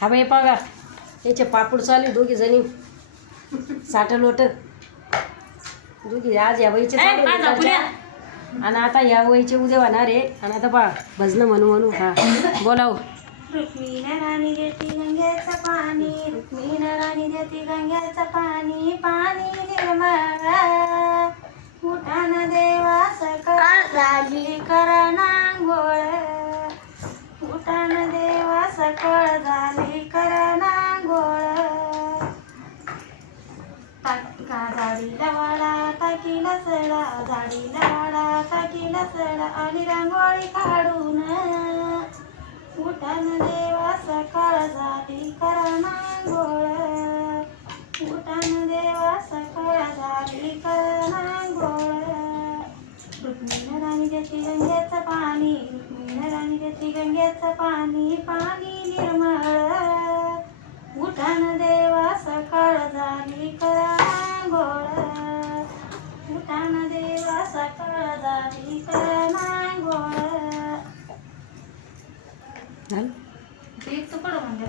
हा बाई बघा याचे पापड चालू दोघी जणी साठं लोट दोघी आज या वयचे आणि आता या वयचे उद्या होणार आहे. आणि आता पहा भजनं म्हणू हा बोलाव. रुक्मिण राणी देती गंगेचं पाणी, रुक्मिण राणी देती गंगेचं पाणी, पाणी निर्मळ उठान देवा सकळ झाली करण आंघोळ, उठान देवा सकळ झाली करण आंघोळ. झाडीला वाडा टाकीला सडा, झाडीला वाडा टाकीला सडा आणि रांगोळी काढून उठान देवा सकाळ झाली करण आंघोळ, उठान देवा सकाळ झाली करण आंघोळ. रुक्मिण राणी देती गंगेचं पाणी, रुक्मिण राणी देती गंगेचं पाणी, पाणी निर्मळ उठान देवा सकाळ झाली करण आंघोळ, उठान देवा सकाळ झाली करण आंघोळ. झालं ते तो कडं म्हणलं.